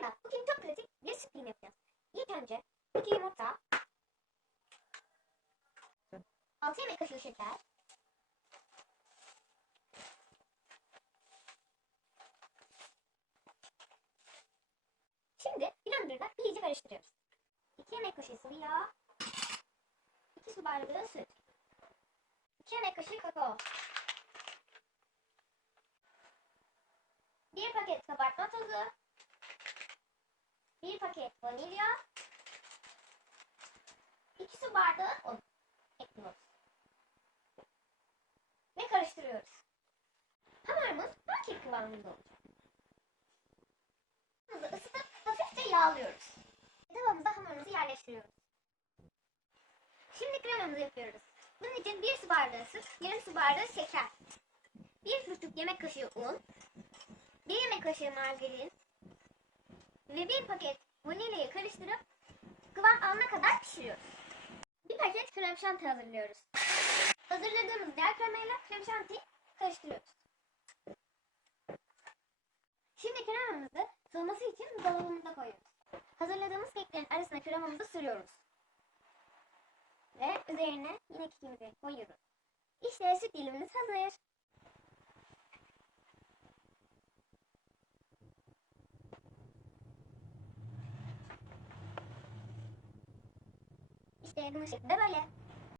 Merhaba, bugün çok pratik bir dilim yapacağız. İlk önce 2 yumurta, 6 yemek kaşığı şeker, iyice karıştırıyoruz. 2 yemek kaşığı sıvı yağ, 2 su bardağı süt, 2 yemek kaşığı kakao, 1 paket kabartma tozu, 1 paket vanilya, 2 su bardağı un ekliyoruz. Ve karıştırıyoruz. Hamurumuz pankek kıvamında olacak. Hamurumuzu ısıtıp hafifçe yağlıyoruz. Tavamıza hamurumuzu yerleştiriyoruz. Şimdi kremamızı yapıyoruz. Bunun için 1 su bardağı süt, yarım su bardağı şeker, 1 buçuk yemek kaşığı un, 1 yemek kaşığı margarin ve 1 paket vanilyayı karıştırıp kıvam alana kadar pişiriyoruz. Bir paket krem şanti hazırlıyoruz. Hazırladığımız diğer kremayla krem şantiyi karıştırıyoruz. Şimdi kremamızı soğuması için dolabımıza koyuyoruz. Hazırladığımız keklerin arasına kremamızı sürüyoruz. Ve üzerine yine kekimizi koyuyoruz. İşte süt dilimimiz hazır. Dari 拜拜了